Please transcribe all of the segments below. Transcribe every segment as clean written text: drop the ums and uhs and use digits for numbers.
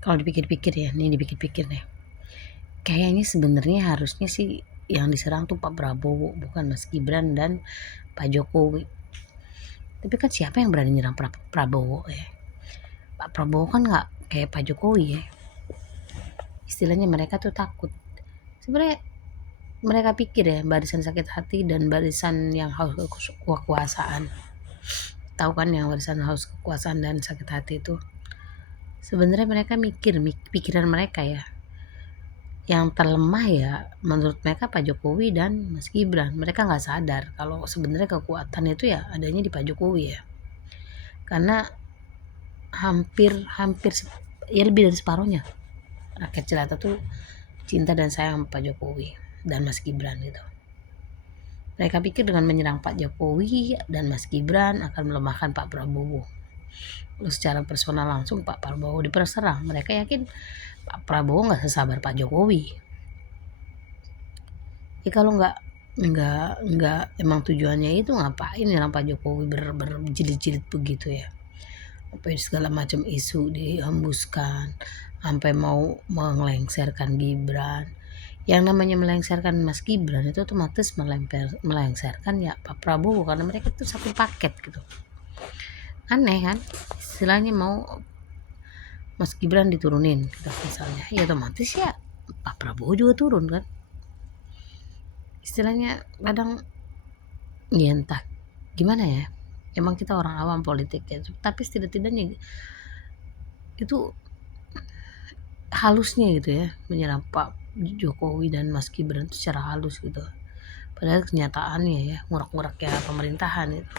Kalau dipikir-pikir ya, nih dipikir-pikir deh. Kayaknya sebenarnya harusnya sih yang diserang tuh Pak Prabowo, bukan Mas Gibran dan Pak Jokowi. Tapi kan siapa yang berani nyerang Prabowo ya? Pak Prabowo kan nggak kayak Pak Jokowi ya. Istilahnya mereka tuh takut. Sebenarnya mereka pikir ya barisan sakit hati dan barisan yang haus kekuasaan. Tahu kan yang barisan haus kekuasaan dan sakit hati itu. Sebenarnya mereka pikiran mereka ya. Yang terlemah ya menurut mereka Pak Jokowi dan Mas Gibran. Mereka nggak sadar kalau sebenarnya kekuatan itu ya adanya di Pak Jokowi ya. Karena hampir hampir ya lebih dari separuhnya rakyat jelata tuh cinta dan sayang sama Pak Jokowi dan Mas Gibran gitu. Mereka pikir dengan menyerang Pak Jokowi dan Mas Gibran akan melemahkan Pak Prabowo. Lalu secara personal langsung Pak Prabowo diperserang. Mereka yakin Pak Prabowo nggak sesabar Pak Jokowi. Ya kalau nggak emang tujuannya itu ngapain nyerang Pak Jokowi berjilid-jilid begitu ya. Sampai segala macam isu dihembuskan, sampai mau melengsarkan Gibran. Yang namanya melengsarkan Mas Gibran itu otomatis melengsarkan ya Pak Prabowo karena mereka itu satu paket gitu. Aneh kan? Istilahnya mau Mas Gibran diturunin gitu misalnya, ya otomatis ya Pak Prabowo juga turun kan. Istilahnya kadang ya entah gimana ya. Emang kita orang awam politik ya, tapi setidak-tidaknya itu halusnya gitu ya menyerang Pak Jokowi dan Mas Gibran itu secara halus gitu. Padahal kenyataannya ya ngurak-ngurak ya pemerintahan itu.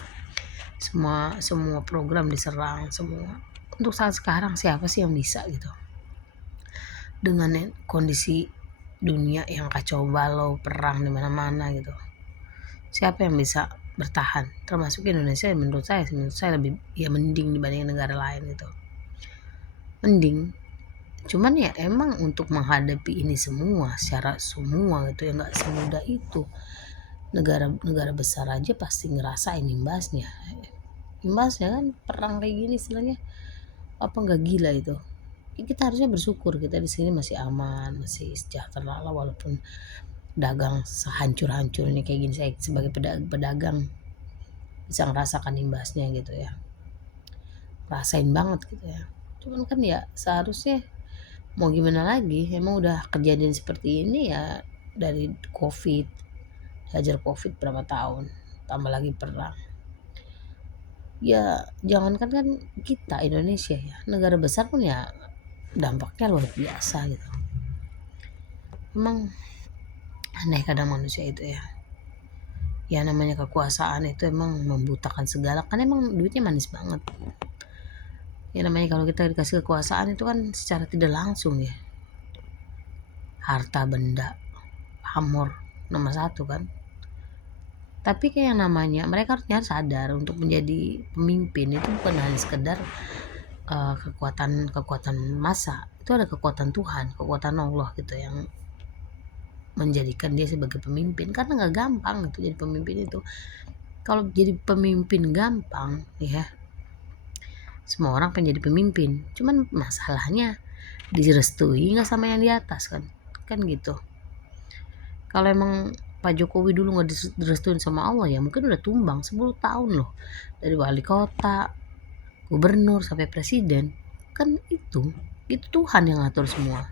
Semua program diserang semua. Untuk saat sekarang siapa sih yang bisa gitu? Dengan kondisi dunia yang kacau balau, perang di mana-mana gitu. Siapa yang bisa bertahan? Termasuk Indonesia menurut saya lebih ya mending dibanding negara lain gitu. Mending. Cuman ya emang untuk menghadapi ini semua secara semua gitu ya nggak semudah itu. Negara besar aja pasti ngerasain imbasnya kan perang kayak gini istilahnya apa nggak gila itu ya, kita harusnya bersyukur kita di sini masih aman masih sejahtera lah walaupun dagang sehancur-hancurnya kayak gini saya sebagai pedagang bisa ngerasakan imbasnya gitu ya rasain banget gitu ya cuman kan ya seharusnya mau gimana lagi emang udah kejadian seperti ini ya dari COVID hajar COVID berapa tahun tambah lagi perang ya jangankan kan kita Indonesia ya negara besar pun ya dampaknya luar biasa gitu emang aneh kadang manusia itu ya ya namanya kekuasaan itu emang membutakan segala kan emang duitnya manis banget ya namanya kalau kita dikasih kekuasaan itu kan secara tidak langsung ya harta benda pamor nomor satu kan tapi kayak yang namanya mereka harusnya sadar untuk menjadi pemimpin itu bukan hanya sekedar kekuatan massa itu ada kekuatan Tuhan kekuatan Allah gitu yang menjadikan dia sebagai pemimpin karena nggak gampang gitu jadi pemimpin itu kalau jadi pemimpin gampang ya semua orang pengen jadi pemimpin cuman masalahnya direstui nggak sama yang di atas kan gitu kalau emang Pak Jokowi dulu nggak direstuin sama Allah ya mungkin udah tumbang 10 tahun loh dari wali kota gubernur sampai presiden kan itu Tuhan yang ngatur semua